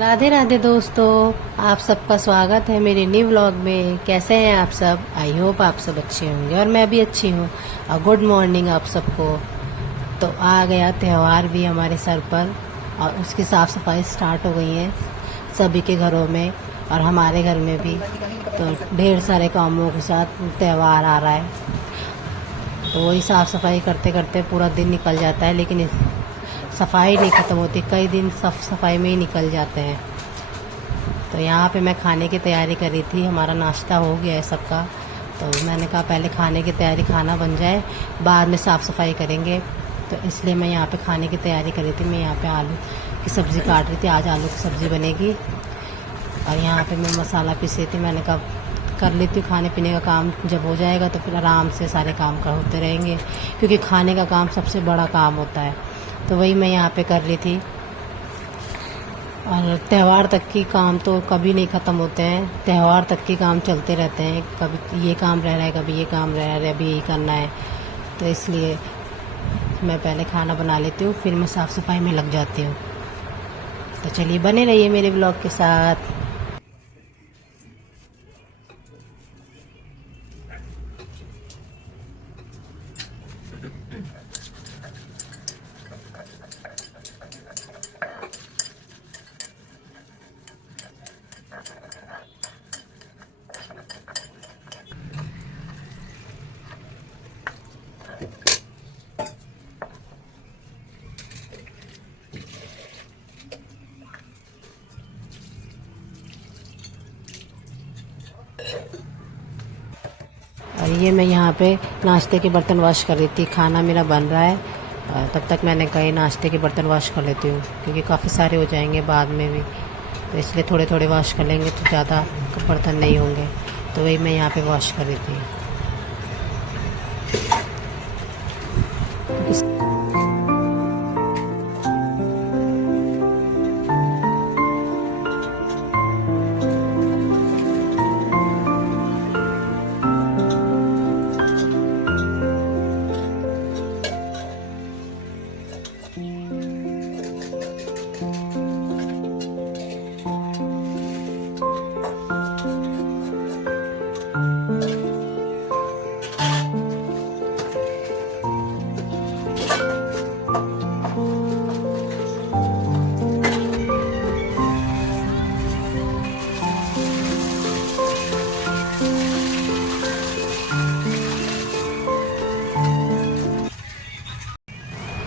राधे राधे दोस्तों, आप सबका स्वागत है मेरे न्यू व्लॉग में। कैसे हैं आप सब? आई होप आप सब अच्छे होंगे और मैं भी अच्छी हूँ। और गुड मॉर्निंग आप सबको। तो आ गया त्यौहार भी हमारे सर पर और उसकी साफ़ सफाई स्टार्ट हो गई है सभी के घरों में और हमारे घर में भी। तो ढेर सारे कामों के साथ त्यौहार आ रहा है, तो वही साफ़ सफाई करते करते पूरा दिन निकल जाता है, लेकिन सफाई नहीं ख़त्म होती। कई दिन साफ सफाई में ही निकल जाते हैं। तो यहाँ पे मैं खाने की तैयारी कर रही थी। हमारा नाश्ता हो गया है सबका, तो मैंने कहा पहले खाने की तैयारी, खाना बन जाए, बाद में साफ़ सफाई करेंगे। तो इसलिए मैं यहाँ पे खाने की तैयारी कर रही थी। मैं यहाँ पे आलू की सब्ज़ी काट रही थी। आज आलू की सब्ज़ी बनेगी। और यहाँ पे मैं मसाला पीस रही थी। मैंने कहा कर लेती हूँ, खाने पीने का काम जब हो जाएगा तो फिर आराम से सारे काम होते रहेंगे, क्योंकि खाने का काम सबसे बड़ा काम होता है। तो वही मैं यहाँ पे कर रही थी। और त्यौहार तक की काम तो कभी नहीं ख़त्म होते हैं। त्यौहार तक के काम चलते रहते हैं। कभी ये काम रह रहा है, कभी ये काम रह रहा है, अभी यही करना है। तो इसलिए मैं पहले खाना बना लेती हूँ, फिर मैं साफ़ सफाई में लग जाती हूँ। तो चलिए बने रहिए मेरे ब्लॉग के साथ। और ये मैं यहाँ पे नाश्ते के बर्तन वॉश कर रही थी। खाना मेरा बन रहा है, तब तक मैंने कहा नाश्ते के बर्तन वॉश कर लेती हूँ, क्योंकि काफ़ी सारे हो जाएंगे बाद में भी। तो इसलिए थोड़े थोड़े वॉश कर लेंगे तो ज़्यादा बर्तन नहीं होंगे। तो वही मैं यहाँ पे वॉश कर रही थी।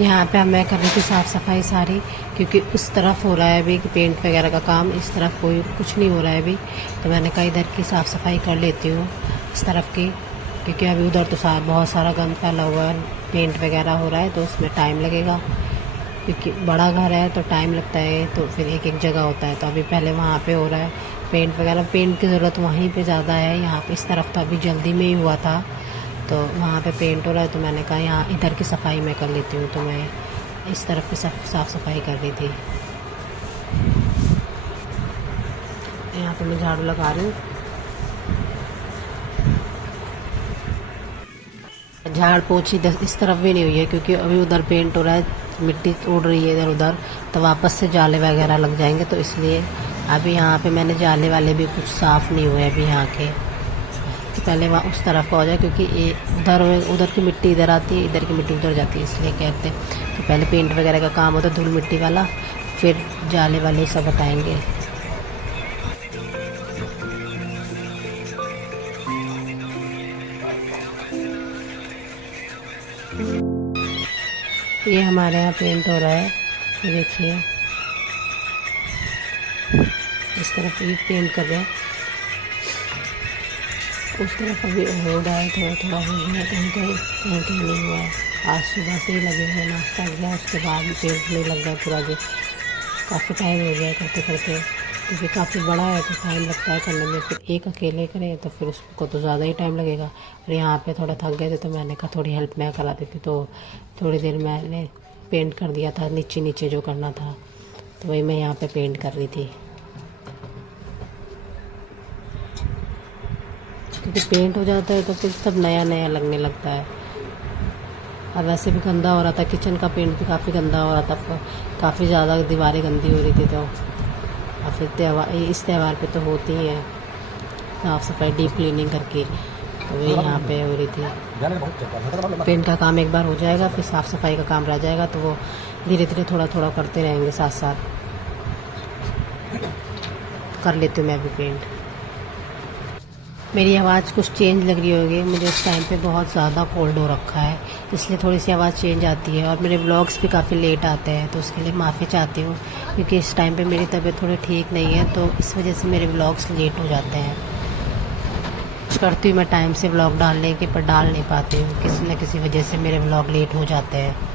यहाँ पे मैं कर रही थी साफ़ सफाई सारी, क्योंकि उस तरफ हो रहा है अभी कि पेंट वगैरह का काम, इस तरफ कोई कुछ नहीं हो रहा है अभी। तो मैंने कहा इधर की साफ़ सफाई कर लेती हूँ, इस तरफ की, क्योंकि अभी उधर तो बहुत सारा गंद फैला हुआ है, पेंट वगैरह हो रहा है, तो उसमें टाइम लगेगा। क्योंकि बड़ा घर है तो टाइम लगता है, तो फिर एक एक जगह होता है। तो अभी पहले वहाँ पे हो रहा है पेंट वगैरह। पेंट की ज़रूरत वहीं पे ज़्यादा है। यहाँ पे इस तरफ तो अभी जल्दी में ही हुआ था, तो वहाँ पे पेंट हो रहा है। तो मैंने कहा यहाँ इधर की सफाई मैं कर लेती हूँ। तो मैं इस तरफ की साफ़ सफाई कर रही थी। यहाँ पे मैं झाड़ू लगा रही हूँ। झाड़ पोछी इस तरफ भी नहीं हुई है, क्योंकि अभी उधर पेंट हो रहा है, मिट्टी उड़ रही है इधर उधर, तो वापस से जाले वगैरह लग जाएंगे। तो इसलिए अभी यहाँ पे मैंने जाले वाले भी कुछ साफ़ नहीं हुए अभी यहाँ के, कि पहले वहाँ उस तरफ का हो जाए, क्योंकि ये उधर की मिट्टी इधर आती है, इधर की मिट्टी उधर जाती है। इसलिए कहते हैं कि पहले पेंट वगैरह का काम होता है धूल मिट्टी वाला, फिर जाले वाले सब बताएंगे। ये हमारे यहाँ पेंट हो रहा है, ये देखिए इस तरफ ये पेंट कर रहे हैं, उस तरफ अभी हो रहा है, थोड़ा थोड़ा हो गया, कहीं कहीं नहीं हुआ है। आज सुबह से ही लगे हुए, नाश्ता किया उसके बाद भी पेंट नहीं लग गया पूरा दिन। काफ़ी टाइम हो गया करते करते, क्योंकि काफ़ी बड़ा है तो टाइम लगता है करने में। फिर एक अकेले करें तो फिर उसको तो ज़्यादा ही टाइम लगेगा। और यहाँ पे थोड़ा थक गए थे, तो मैंने कहा थोड़ी हेल्प मैं करा देती। तो थोड़ी देर मैंने पेंट कर दिया था, नीचे नीचे जो करना था, तो वही मैं यहाँ पे पेंट कर रही थी। क्योंकि पेंट हो जाता है तो फिर सब नया नया लगने लगता है। और वैसे भी गंदा हो रहा था, किचन का पेंट भी काफ़ी गंदा हो रहा था, काफ़ी ज़्यादा दीवारें गंदी हो रही थी। तो और फिर इस त्यौहार पे तो होती ही है साफ़ सफाई, डीप क्लीनिंग करके। तो वही यहाँ पे हो रही थी। पेंट का काम एक बार हो जाएगा, फिर साफ़ सफाई का काम रह जाएगा, तो वो धीरे धीरे थोड़ा थोड़ा करते रहेंगे साथ साथ। कर लेती हूँ मैं भी पेंट। मेरी आवाज़ कुछ चेंज लग रही होगी, मुझे इस टाइम पे बहुत ज़्यादा कोल्ड हो रखा है, इसलिए थोड़ी सी आवाज़ चेंज आती है। और मेरे व्लॉग्स भी काफ़ी लेट आते हैं, तो उसके लिए माफ़ी चाहती हूँ, क्योंकि इस टाइम पे मेरी तबीयत थोड़ी ठीक नहीं है, तो इस वजह से मेरे व्लॉग्स लेट हो जाते हैं। करती हूँ मैं टाइम से व्लॉग डालने के, पर डाल नहीं पाती हूँ, किसी न किसी वजह से मेरे व्लॉग लेट हो जाते हैं।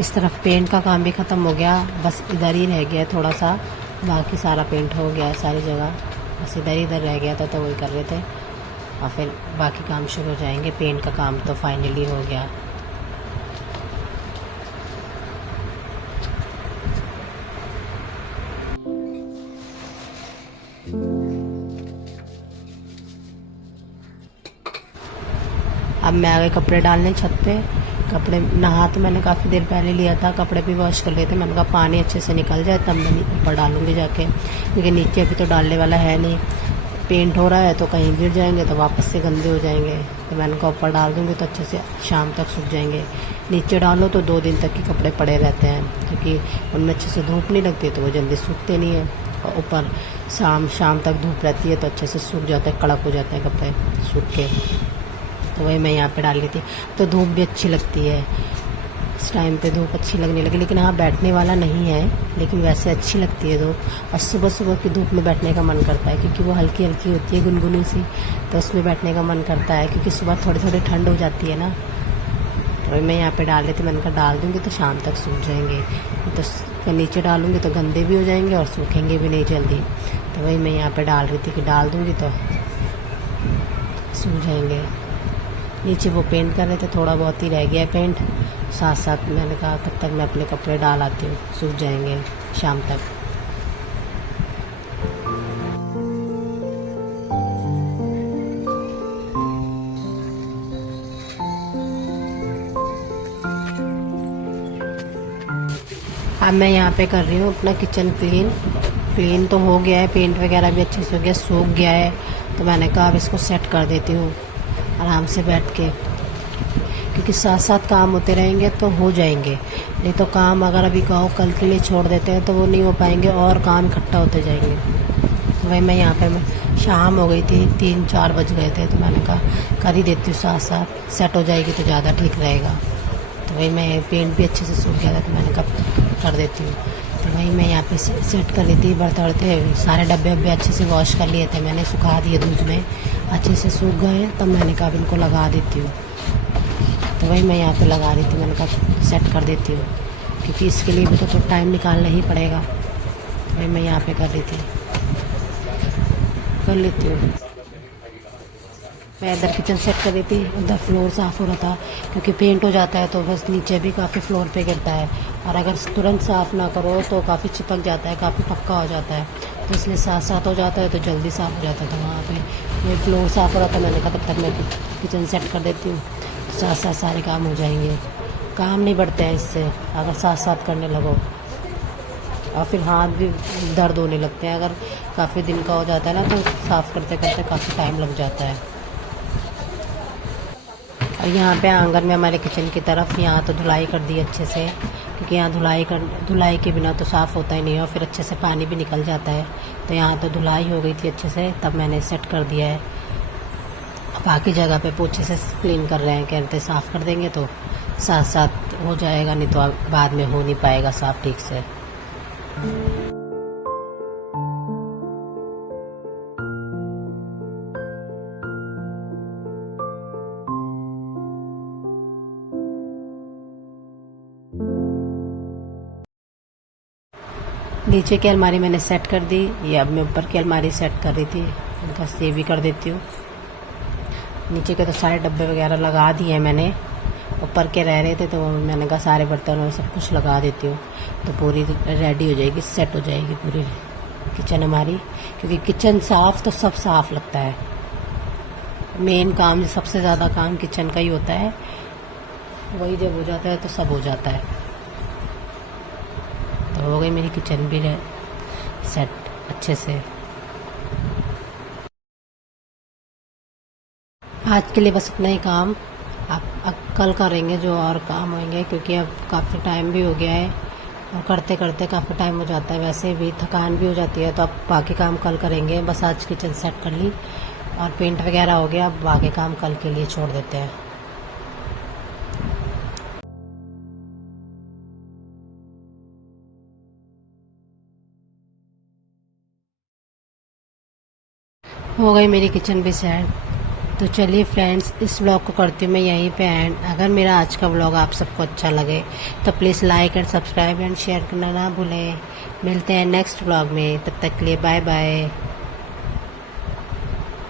इस तरफ पेंट का काम भी ख़त्म हो गया, बस इधर ही रह गया थोड़ा सा, बाकी सारा पेंट हो गया है सारी जगह, बस इधर रह गया था, तो वही कर रहे थे। और फिर बाकी काम शुरू हो जाएंगे। पेंट का काम तो फाइनली हो गया। अब मैं आ गई कपड़े डालने छत पे। कपड़े नहा तो मैंने काफ़ी देर पहले लिया था, कपड़े भी वॉश कर लिए थे। मैंने कहा पानी अच्छे से निकल जाए तब मैं ऊपर डालूंगी जाके, क्योंकि नीचे अभी तो डालने वाला है नहीं। पेंट हो रहा है तो कहीं गिर जाएंगे तो वापस से गंदे हो जाएंगे, तो मैंने कहा ऊपर डाल दूँगी तो अच्छे से शाम तक सूख जाएंगे। नीचे डालो तो 2 दिन तक के कपड़े पड़े रहते हैं, क्योंकि उनमें अच्छे से धूप नहीं लगती, तो वो जल्दी सूखते नहीं है। और ऊपर शाम तक धूप रहती है तो अच्छे से सूख जाते हैं, कड़क हो जाते हैं कपड़े सूख के। तो वही मैं यहाँ पे डाल रही थी। तो धूप भी अच्छी लगती है, इस टाइम पे धूप अच्छी लगने लगी। लेकिन हाँ, बैठने वाला नहीं है, लेकिन वैसे अच्छी लगती है धूप। और सुबह सुबह की धूप में बैठने का मन करता है, क्योंकि वो हल्की हल्की होती है, गुनगुनी सी, तो उसमें बैठने का मन करता है, क्योंकि सुबह थोड़ी थोड़ी ठंड हो जाती है ना। तो मैं यहाँ पे डाल रही थी, मैंने कहा डाल दूँगी तो शाम तक सूख जाएंगे, तो नीचे डालूँगी तो गंदे भी हो जाएंगे और सूखेंगे भी नहीं जल्दी। तो वही मैं यहाँ पे डाल रही थी कि डाल दूँगी तो सूख जाएंगे। नीचे वो पेंट कर रहे थे, थोड़ा बहुत ही रह गया पेंट, साथ साथ मैंने कहा तब तक मैं अपने कपड़े डाल आती हूँ, सूख जाएंगे शाम तक। अब मैं यहाँ पे कर रही हूँ अपना किचन क्लीन तो हो गया है, पेंट वगैरह भी अच्छे से हो गया, सूख गया है। तो मैंने कहा अब इसको सेट कर देती हूँ आराम से बैठ के, क्योंकि साथ साथ काम होते रहेंगे तो हो जाएंगे। नहीं तो काम अगर अभी कहो कल के लिए छोड़ देते हैं तो वो नहीं हो पाएंगे और काम इकट्ठा होते जाएंगे। तो वही मैं यहाँ पे शाम हो गई थी, 3-4 बज गए थे, तो मैंने कहा कर ही देती हूँ, साथ साथ सेट हो जाएगी तो ज़्यादा ठीक रहेगा। तो वही मैं पेंट भी अच्छे से सूख गया था, तो मैंने कहा कर देती हूँ। तो वही मैं यहाँ पे सेट कर रही थी, बढ़ते बढ़ते सारे डब्बे अच्छे से वॉश कर लिए थे मैंने, सुखा दिए धूप में, अच्छे से सूख गए। तब मैंने कहा इनको लगा देती हूँ। तो वही मैं यहाँ पे लगा रही थी, मैंने कहा सेट कर देती हूँ, क्योंकि इसके लिए भी तो टाइम निकालना ही पड़ेगा। तो वही मैं यहाँ पे कर रही थी, कर लेती हूँ। मैं इधर किचन सेट कर रही थी, उधर फ्लोर साफ़ हो रहा था, क्योंकि पेंट हो जाता है तो बस नीचे भी काफ़ी फ्लोर पे गिरता है, और अगर तुरंत साफ़ ना करो तो काफ़ी चिपक जाता है, काफ़ी पक्का हो जाता है। तो इसलिए साथ साथ हो जाता है तो जल्दी साफ़ हो जाता है। तो वहाँ पे ये फ्लोर साफ़ हो रहा था, मैंने कहा तब तक मैं किचन सेट कर देती हूँ, साथ साथ सारे काम हो जाएंगे। काम नहीं बढ़ते हैं इससे अगर साथ साथ करने लगो, और फिर हाथ भी दर्द होने लगते हैं। अगर काफ़ी दिन का हो जाता है ना, तो साफ़ करते करते काफ़ी टाइम लग जाता है। और यहाँ पे आंगन में हमारे किचन की तरफ, यहाँ तो धुलाई कर दी अच्छे से, क्योंकि यहाँ धुलाई के बिना तो साफ़ होता ही नहीं है, और फिर अच्छे से पानी भी निकल जाता है। तो यहाँ तो धुलाई हो गई थी अच्छे से, तब मैंने सेट कर दिया है। बाकी जगह पे पोछे से क्लीन कर रहे हैं, कहते साफ़ कर देंगे तो साथ साथ हो जाएगा, नहीं तो बाद में हो नहीं पाएगा साफ़ ठीक से। नीचे की अलमारी मैंने सेट कर दी, ये अब मैं ऊपर की अलमारी सेट कर रही थी, उनका ये भी कर देती हूँ। नीचे के तो सारे डब्बे वगैरह लगा दिए हैं मैंने, ऊपर के रह रहे थे तो मैंने कहा सारे बर्तन और सब कुछ लगा देती हूँ, तो पूरी रेडी हो जाएगी, सेट हो जाएगी पूरी। किचन हमारी, क्योंकि किचन साफ तो सब साफ लगता है। मेन काम, सबसे ज़्यादा काम किचन का ही होता है, वही जब हो जाता है तो सब हो जाता है। तो हो गई मेरी किचन भी सेट अच्छे से। आज के लिए बस इतना ही काम। अब कल करेंगे जो और काम होंगे, क्योंकि अब काफ़ी टाइम भी हो गया है और करते करते काफ़ी टाइम हो जाता है, वैसे भी थकान भी हो जाती है। तो अब बाकी काम कल करेंगे। बस आज किचन सेट कर ली और पेंट वगैरह हो गया, अब बाकी काम कल के लिए छोड़ देते हैं। हो गई मेरी किचन भी सेट। तो चलिए फ्रेंड्स, इस व्लॉग को करती हूँ मैं यहीं पे एंड। अगर मेरा आज का व्लॉग आप सबको अच्छा लगे तो please like and subscribe and share करना ना भूलें। मिलते हैं नेक्स्ट व्लॉग में, तब तक के लिए बाय बाय।